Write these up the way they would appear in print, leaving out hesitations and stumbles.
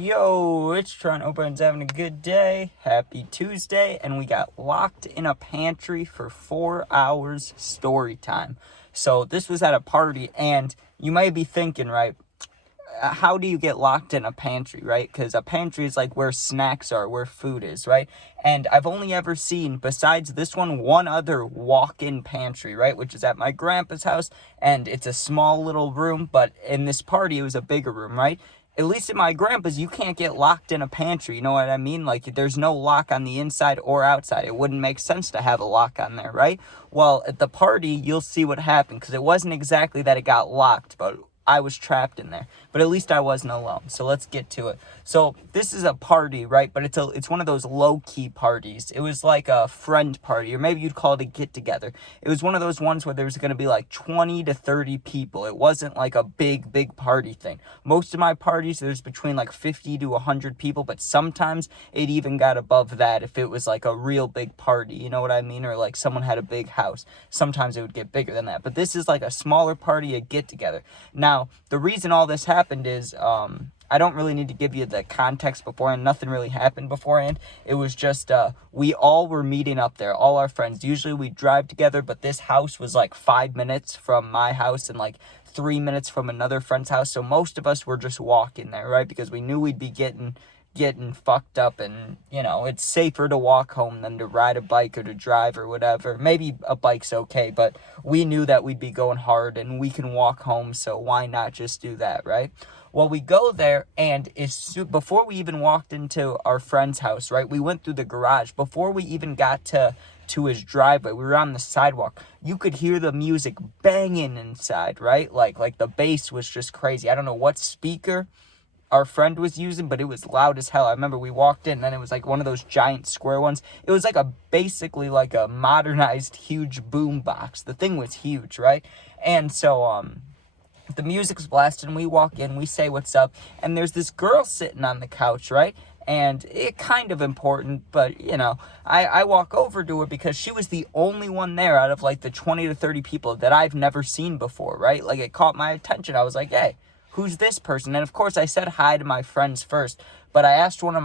Yo, it's Trent. Hope everyone's having a good day. Happy Tuesday. And we got locked in a pantry for 4 hours story time. So this was at a party, and you might be thinking, right, how do you get locked in a pantry, right? Because a pantry is like where snacks are, where food is, right? And I've only ever seen, besides this one other walk-in pantry, right? Which is at my grandpa's house, and it's a small little room, but in this party, it was a bigger room, right? At least at my grandpa's, you can't get locked in a pantry, you know what I mean? Like, there's no lock on the inside or outside. It wouldn't make sense to have a lock on there, right? Well, at the party, you'll see what happened, because it wasn't exactly that it got locked, but I was trapped in there, but at least I wasn't alone. So let's get to it. So this is a party, right? But it's one of those low-key parties. It was like a friend party, or maybe you'd call it a get-together. It was one of those ones where there was going to be like 20 to 30 people. It wasn't like a big party thing. Most of my parties, there's between like 50 to 100 people, but sometimes it even got above that if it was like a real big party, you know what I mean? Or like someone had a big house. Sometimes it would get bigger than that. But this is like a smaller party, a get-together. Now, the reason all this happened is, I don't really need to give you the context beforehand. Nothing really happened beforehand. It was just, we all were meeting up there, all our friends. Usually we drive together, but this house was like 5 minutes from my house and like 3 minutes from another friend's house. So most of us were just walking there, right? Because we knew we'd be getting fucked up, and you know, it's safer to walk home than to ride a bike or to drive or whatever. Maybe a bike's okay, but we knew that we'd be going hard and we can walk home, so why not just do that, right? Well, we go there, and before we even walked into our friend's house, right, we went through the garage. Before we even got to his driveway, we were on the sidewalk. You could hear the music banging inside, right? Like the bass was just crazy. I don't know what speaker our friend was using, but it was loud as hell. I remember we walked in, and then it was like one of those giant square ones. It was like basically like a modernized huge boom box. The thing was huge, right? And so the music's blasting, we walk in, we say what's up, and there's this girl sitting on the couch, right? And it kind of important, but you know, I walk over to her because she was the only one there out of like the 20 to 30 people that I've never seen before, right? Like, it caught my attention. I was like, hey, who's this person? And of course I said hi to my friends first, but I asked one of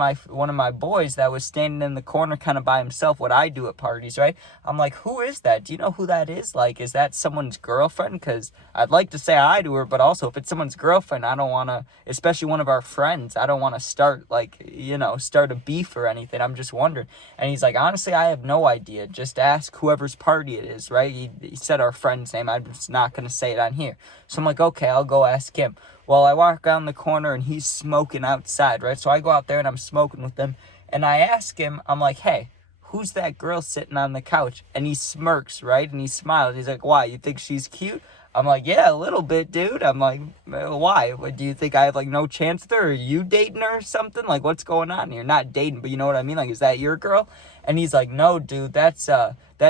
my boys that was standing in the corner kind of by himself what I do at parties, right? I'm like, who is that? Do you know who that is? Like, is that someone's girlfriend? Because I'd like to say hi to her, but also if it's someone's girlfriend, I don't want to, especially one of our friends, I don't want to start a beef or anything. I'm just wondering. And he's like, honestly, I have no idea. Just ask whoever's party it is, right? He said our friend's name. I'm just not going to say it on here. So I'm like, okay, I'll go ask him. Well, I walk around the corner, and he's smoking outside, right? So I go out there, and I'm smoking with him, and I ask him, I'm like, hey, who's that girl sitting on the couch? And he smirks, right? And he smiles. He's like, why? You think she's cute? I'm like, yeah, a little bit, dude. I'm like, why? Do you think I have, like, no chance with her? Are you dating her or something? Like, what's going on here? Not dating, but you know what I mean? Like, is that your girl? And he's like, no, dude, that's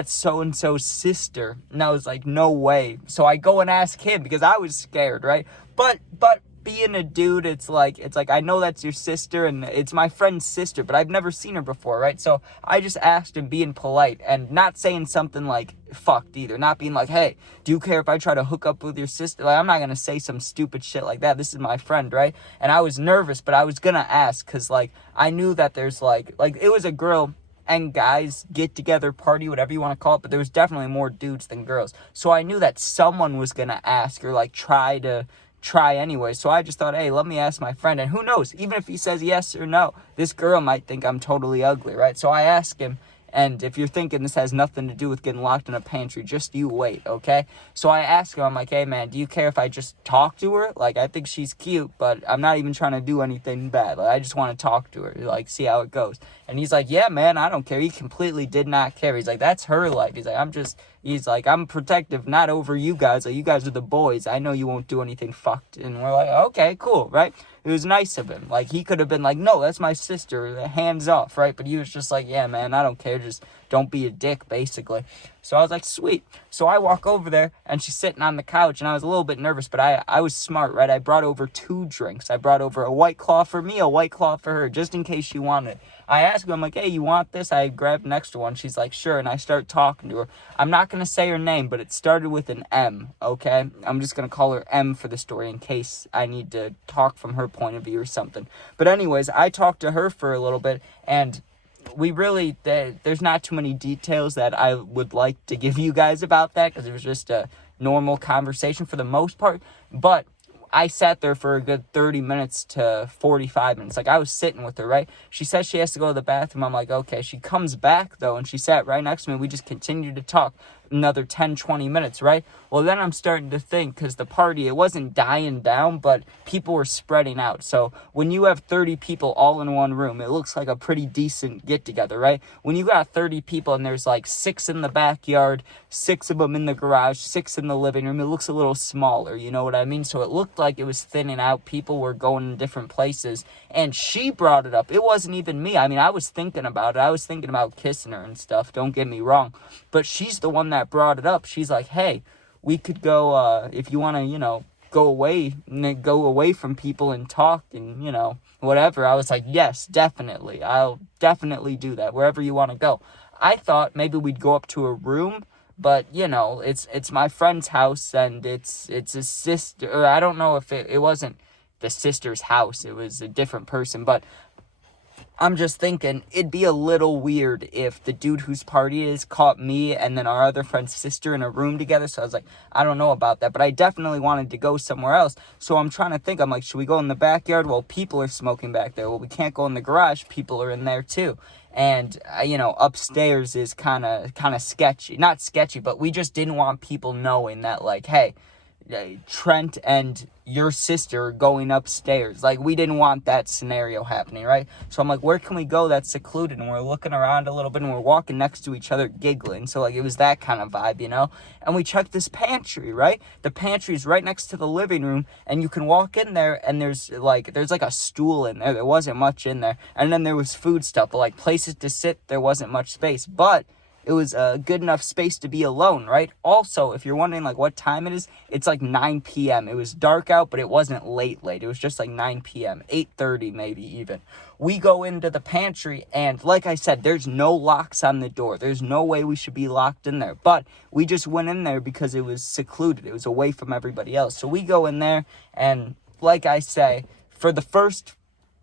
so-and-so's sister. And I was like, no way. So I go and ask him because I was scared, right? But being a dude, it's like I know that's your sister, and it's my friend's sister, but I've never seen her before, right? So I just asked him, being polite and not saying something like fucked either, not being like, hey, do you care if I try to hook up with your sister? Like, I'm not gonna say some stupid shit like that. This is my friend, right? And I was nervous, but I was gonna ask because like I knew that there's like it was a girl and guys get together party, whatever you want to call it, but there was definitely more dudes than girls. So I knew that someone was gonna ask or like try anyway. So I just thought, hey, let me ask my friend. And who knows, even if he says yes or no, this girl might think I'm totally ugly, right? So I asked him, and if you're thinking this has nothing to do with getting locked in a pantry, just you wait, okay? So I asked him, I'm like, hey, man, do you care if I just talk to her? Like, I think she's cute, but I'm not even trying to do anything bad. Like, I just want to talk to her, like, see how it goes. And he's like, yeah, man, I don't care. He completely did not care. He's like, that's her life. He's like, I'm protective, not over you guys. Like, you guys are the boys. I know you won't do anything fucked. And we're like, okay, cool, right? It was nice of him. Like, he could have been like, no, that's my sister, hands off, right? But he was just like, yeah, man, I don't care. Just don't be a dick, basically. So I was like, sweet. So I walk over there, and she's sitting on the couch, and I was a little bit nervous, but I was smart, right? I brought over 2 drinks. I brought over a White Claw for me, a White Claw for her, just in case she wanted it. I asked her, I'm like, hey, you want this? I grabbed an extra one. She's like, sure, and I start talking to her. I'm not going to say her name, but it started with an M, okay? I'm just going to call her M for the story in case I need to talk from her point of view or something. But anyways, I talked to her for a little bit, and we really, there's not too many details that I would like to give you guys about that, because it was just a normal conversation for the most part, but I sat there for a good 30 minutes to 45 minutes. Like, I was sitting with her, right? She says she has to go to the bathroom. I'm like, okay. She comes back, though, and she sat right next to me. We just continued to talk another 10, 20 minutes, right? Well, then I'm starting to think, because the party, it wasn't dying down, but people were spreading out. So when you have 30 people all in one room, it looks like a pretty decent get-together, right? When you got 30 people and there's like 6 in the backyard, 6 of them in the garage, 6 in the living room, it looks a little smaller, you know what I mean? So it looked like it was thinning out. People were going in different places, and she brought it up. It wasn't even me. I mean, I was thinking about it. I was thinking about kissing her and stuff, don't get me wrong, but she's the one that brought it up. She's like, hey, we could go, if you want to, go away from people and talk and, whatever. I was like, yes, definitely. I'll definitely do that, wherever you want to go. I thought maybe we'd go up to a room, but, it's my friend's house, and it's his sister, or I don't know if it wasn't the sister's house. It was a different person, but I'm just thinking it'd be a little weird if the dude whose party it is caught me and then our other friend's sister in a room together. So I was like, I don't know about that, but I definitely wanted to go somewhere else. So I'm trying to think. I'm like, should we go in the backyard? Well, people are smoking back there. Well, we can't go in the garage. People are in there too. And, upstairs is kind of sketchy. Not sketchy, but we just didn't want people knowing that, like, hey, Trent and your sister going upstairs. Like, we didn't want that scenario happening, right? So I'm like, where can we go that's secluded? And we're looking around a little bit, and we're walking next to each other giggling. So, like, it was that kind of vibe, And we checked this pantry, right? The pantry is right next to the living room, and you can walk in there, and there's like a stool in there. There wasn't much in there. And then there was food stuff, but, like, places to sit, there wasn't much space. But it was a good enough space to be alone, right? Also, if you're wondering, like, what time it is, it's like 9 p.m. It was dark out, but it wasn't late. It was just like 9 p.m., 8:30 maybe even. We go into the pantry, and like I said, there's no locks on the door. There's no way we should be locked in there. But we just went in there because it was secluded. It was away from everybody else. So we go in there, and like I say, for the first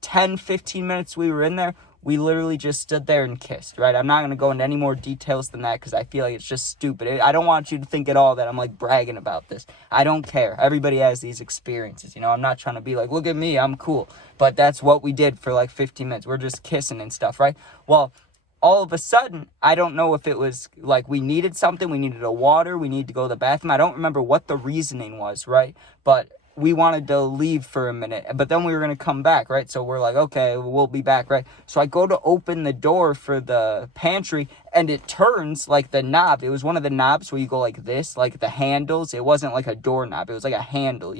10, 15 minutes we were in there, we literally just stood there and kissed, right? I'm not going to go into any more details than that because I feel like it's just stupid. I don't want you to think at all that I'm, like, bragging about this. I don't care. Everybody has these experiences, I'm not trying to be like, look at me, I'm cool. But that's what we did for, like, 15 minutes. We're just kissing and stuff, right? Well, all of a sudden, I don't know if it was, like, we needed something. We needed a water. We needed to go to the bathroom. I don't remember what the reasoning was, right? But we wanted to leave for a minute, but then we were going to come back, right? So we're like, okay, we'll be back, right? So I go to open the door for the pantry, and it turns, like, the knob. It was one of the knobs where you go like this, like the handles. It wasn't like a doorknob. It was like a handle,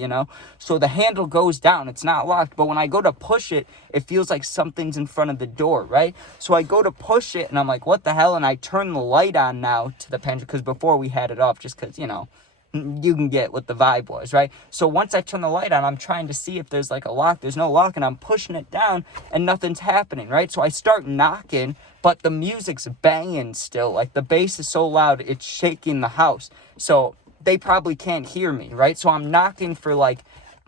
So the handle goes down. It's not locked, but when I go to push it, it feels like something's in front of the door, right? So I go to push it, and I'm like, what the hell? And I turn the light on now to the pantry, because before we had it off just because, you can get what the vibe was, right? So once I turn the light on, I'm trying to see if there's like a lock. There's no lock, and I'm pushing it down, and nothing's happening, right? So I start knocking, but the music's banging still. Like, the bass is so loud, it's shaking the house. So they probably can't hear me, right? So I'm knocking for like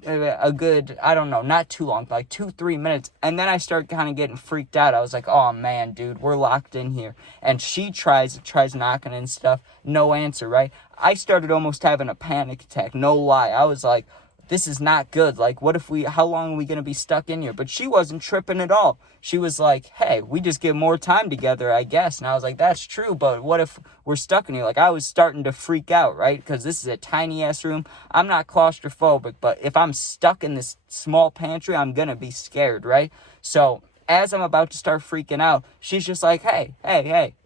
a good, I don't know, not too long, like 2-3 minutes. And then I start kind of getting freaked out. I was like, oh man, dude, we're locked in here. And she tries knocking and stuff. No answer, right? I started almost having a panic attack. No lie. I was like, this is not good. Like, how long are we going to be stuck in here? But she wasn't tripping at all. She was like, hey, we just get more time together, I guess. And I was like, that's true, but what if we're stuck in here? Like, I was starting to freak out, right? Because this is a tiny ass room. I'm not claustrophobic, but if I'm stuck in this small pantry, I'm going to be scared, right? So as I'm about to start freaking out, she's just like, hey,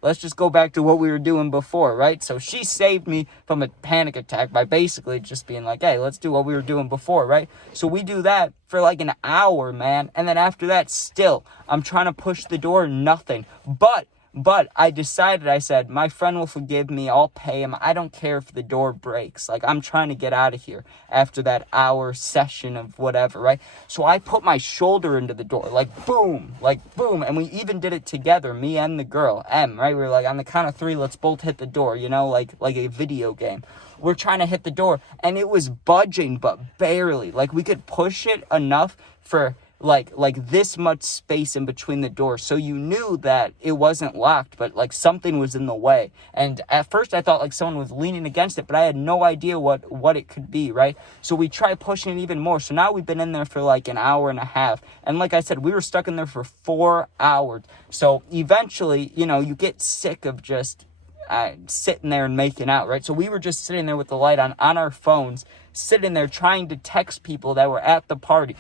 let's just go back to what we were doing before, right? So she saved me from a panic attack by basically just being like, hey, let's do what we were doing before, right? So we do that for like an hour, man. And then after that, still, I'm trying to push the door, nothing. But But I decided, I said, my friend will forgive me. I'll pay him. I don't care if the door breaks. Like, I'm trying to get out of here after that hour session of whatever, right? So I put my shoulder into the door, like, boom. And we even did it together, me and the girl, M, right? We were like, on the count of 3, let's both hit the door, you know, like a video game. We're trying to hit the door, and it was budging, but barely. Like, we could push it enough for like this much space in between the doors, so you knew that it wasn't locked, but like something was in the way. And at first I thought like someone was leaning against it, but I had no idea what it could be, right? So we tried pushing it even more. So now we've been in there for like an hour and a half, and like I said, we were stuck in there for 4 hours. So eventually, you know, you get sick of just sitting there and making out, right? So we were just sitting there with the light on our phones, sitting there trying to text people that were at the party.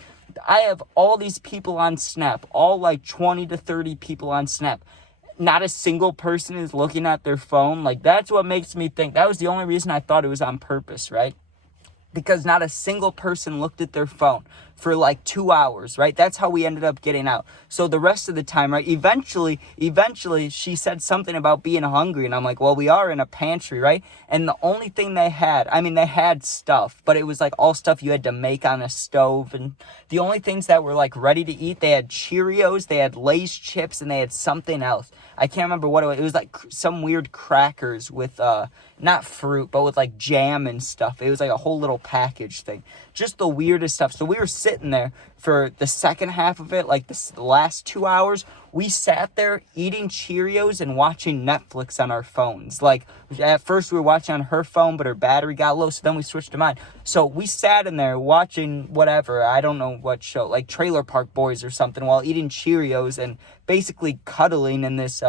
I have all these people on Snap, all like 20 to 30 people on Snap. Not a single person is looking at their phone. Like, that's what makes me think. That was the only reason I thought it was on purpose, right? Because not a single person looked at their phone for like 2 hours, right? That's how we ended up getting out. So the rest of the time, right, eventually she said something about being hungry, and I'm like, well, we are in a pantry, right? And the only thing they had, I mean, they had stuff, but it was like all stuff you had to make on a stove, and the only things that were like ready to eat, they had Cheerios, they had Lay's chips, and they had something else. I can't remember what it was. It was like some weird crackers with not fruit, but with like jam and stuff. It was like a whole little package thing. Just the weirdest stuff. So we were sitting there for the second half of it, like the last 2 hours. We sat there eating Cheerios and watching Netflix on our phones. Like, at first we were watching on her phone, but her battery got low, so then we switched to mine. So we sat in there watching whatever, I don't know what show, like Trailer Park Boys or something, while eating Cheerios and basically cuddling in this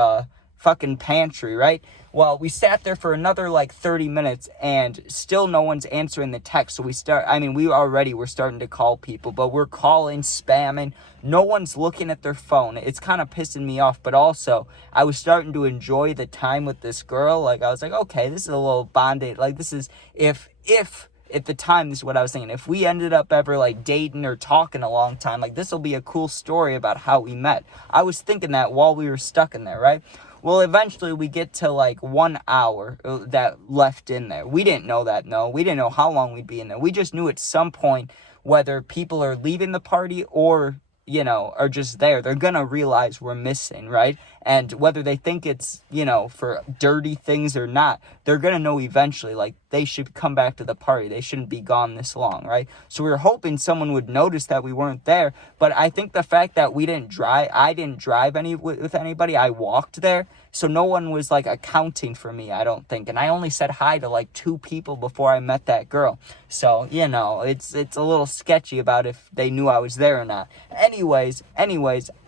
fucking pantry, right? Well, we sat there for another like 30 minutes and still no one's answering the text. So we're starting to call people, but we're calling, spamming. No one's looking at their phone. It's kind of pissing me off, but also I was starting to enjoy the time with this girl. Like, I was like, okay, this is a little bonded. Like, this is, if at the time, this is what I was thinking. If we ended up ever like dating or talking a long time, like, this will be a cool story about how we met. I was thinking that while we were stuck in there, right? Well, eventually we get to like 1 hour that left in there. We didn't know that, no. We didn't know how long we'd be in there. We just knew at some point whether people are leaving the party or, you know, are just there, they're gonna realize we're missing, right? And whether they think it's, you know, for dirty things or not, they're gonna know eventually, like, they should come back to the party. They shouldn't be gone this long, right? So we were hoping someone would notice that we weren't there, but I think the fact that I didn't drive with anybody, I walked there, so no one was, like, accounting for me, I don't think, and I only said hi to, like, 2 people before I met that girl, so, you know, it's a little sketchy about if they knew I was there or not. Anyways,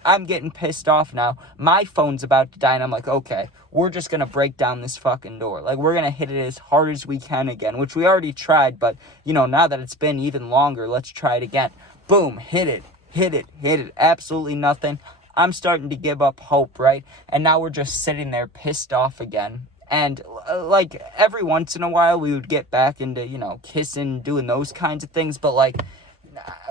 I'm getting pissed off now. My phone's about to die, and I'm like, okay, we're just gonna break down this fucking door. Like, we're gonna hit it as hard as we can again, which we already tried, but, you know, now that it's been even longer, let's try it again. Boom, hit it. Absolutely nothing. I'm starting to give up hope, right? And now we're just sitting there pissed off again. And, like, every once in a while, we would get back into, you know, kissing, doing those kinds of things, but, like,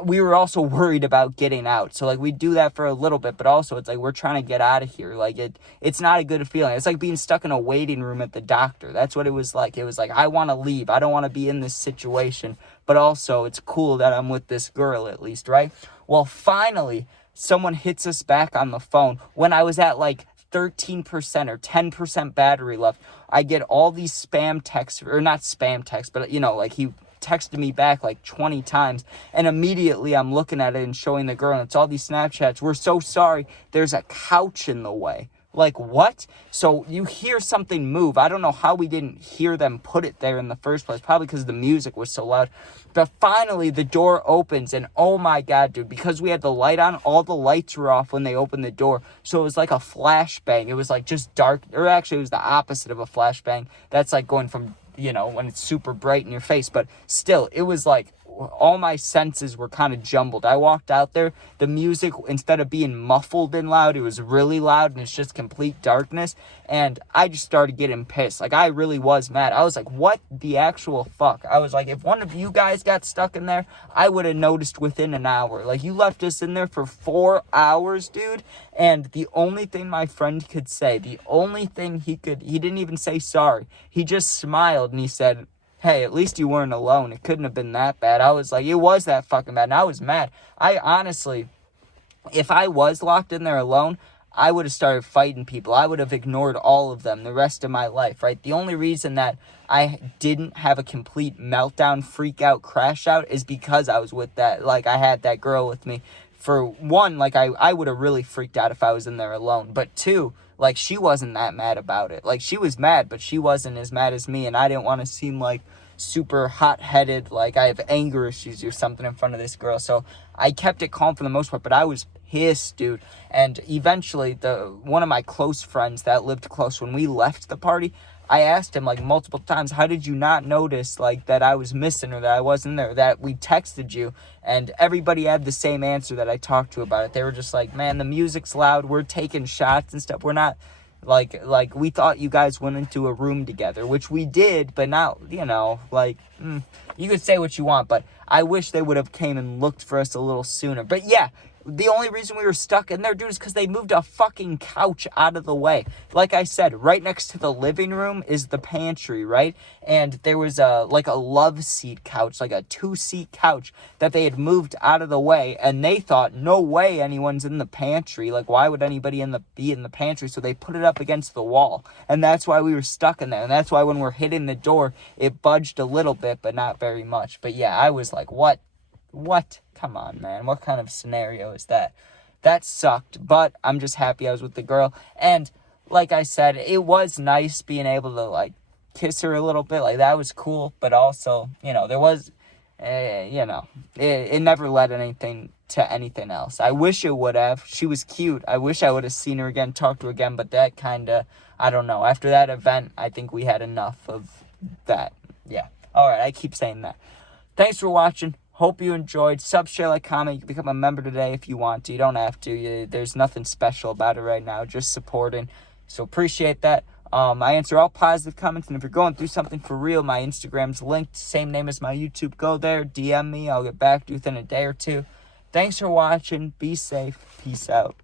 we were also worried about getting out. So, like, we do that for a little bit, but also it's like we're trying to get out of here. Like, it's not a good feeling. It's like being stuck in a waiting room at the doctor. That's what it was like. It was like, I want to leave. I don't want to be in this situation, but also it's cool that I'm with this girl at least, right? Well, finally, someone hits us back on the phone when I was at like 13% or 10% battery left. I get all these spam texts, or not spam texts, but, you know, like, he texted me back like 20 times, and immediately I'm looking at it and showing the girl, and it's all these Snapchats. We're so sorry, there's a couch in the way. Like, what? So you hear something move. I don't know how we didn't hear them put it there in the first place, probably because the music was so loud. But finally the door opens, and oh my god, dude, because we had the light on, all the lights were off when they opened the door, so it was like a flashbang. It was like just dark, or actually it was the opposite of a flashbang. That's like going from, you know, when it's super bright in your face, but still, it was like all my senses were kind of jumbled. I walked out there, the music, instead of being muffled and loud, it was really loud, and it's just complete darkness, and I just started getting pissed. Like, I really was mad. I was like, what the actual fuck? I was like, if one of you guys got stuck in there, I would have noticed within an hour. Like, you left us in there for 4 hours, dude, and the only thing my friend could say, the only thing he didn't even say sorry. He just smiled, and he said, hey, at least you weren't alone. It couldn't have been that bad. I was like, it was that fucking bad. And I was mad. I honestly, if I was locked in there alone, I would have started fighting people. I would have ignored all of them the rest of my life, right? The only reason that I didn't have a complete meltdown, freak out, crash out is because I was with that, like, I had that girl with me. For one, like, I would have really freaked out if I was in there alone. But two, like, she wasn't that mad about it. Like, she was mad, but she wasn't as mad as me, and I didn't want to seem like super hot-headed, like I have anger issues or something in front of this girl. So I kept it calm for the most part, but I was pissed, dude. And eventually, one of my close friends that lived close, when we left the party, I asked him, like, multiple times, how did you not notice, like, that I was missing or that I wasn't there, that we texted you? And everybody had the same answer that I talked to about it. They were just like, man, the music's loud, we're taking shots and stuff, we're not, like, we thought you guys went into a room together, which we did, but not, you know, like, you could say what you want, but I wish they would have came and looked for us a little sooner. But yeah, the only reason we were stuck in there, dude, is because they moved a fucking couch out of the way. Like I said, right next to the living room is the pantry, right? And there was a love seat couch, like a 2-seat couch that they had moved out of the way, and they thought, no way anyone's in the pantry. Like, why would anybody be in the pantry? So they put it up against the wall, and that's why we were stuck in there. And that's why when we're hitting the door, it budged a little bit, but not very much. But yeah, I was like, what? Come on, man. What kind of scenario is that? That sucked, but I'm just happy I was with the girl. And like I said, it was nice being able to, like, kiss her a little bit. Like, that was cool, but also, you know, there was, it never led anything to anything else. I wish it would have. She was cute. I wish I would have seen her again, talked to her again, but that kind of, I don't know. After that event, I think we had enough of that. Yeah. All right, I keep saying that. Thanks for watching. Hope you enjoyed. Sub, share, like, comment. You can become a member today if you want to. You don't have to. There's nothing special about it right now. Just supporting. So appreciate that. I answer all positive comments. And if you're going through something for real, my Instagram's linked. Same name as my YouTube. Go there. DM me. I'll get back to you within a day or two. Thanks for watching. Be safe. Peace out.